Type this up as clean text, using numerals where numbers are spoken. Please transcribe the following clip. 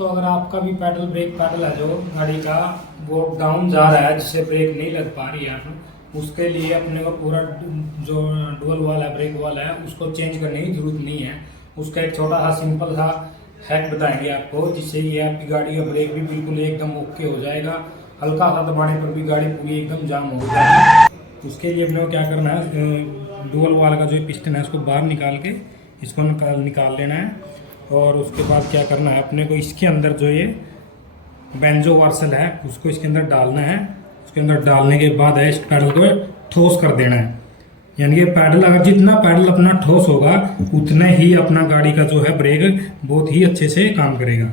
दोस्तों अगर आपका भी पैडल ब्रेक पैडल है जो गाड़ी का वो डाउन जा रहा है जिससे ब्रेक नहीं लग पा रही है उसके लिए अपने को पूरा जो डुअल वाला है ब्रेक वाला है उसको चेंज करने की जरूरत नहीं है। उसका एक छोटा सा सिंपल सा हैक बताएंगे आपको जिससे ये आपकी गाड़ी का ब्रेक भी बिल्कुल एकदम ओके हो जाएगा। हल्का सा दबाने पर भी गाड़ी पूरी एकदम जाम हो जाएगी। उसके लिए अपने को क्या करना है, डुअल वाल का जो पिस्टन है उसको बाहर निकाल के इसको निकाल लेना है। और उसके बाद क्या करना है, अपने को इसके अंदर जो ये बेंजो वार्सल है उसको इसके अंदर डालना है। उसके अंदर डालने के बाद है इस पैडल को ठोस कर देना है। यानी कि पैडल अगर जितना पैडल अपना ठोस होगा उतना ही अपना गाड़ी का जो है ब्रेक बहुत ही अच्छे से काम करेगा।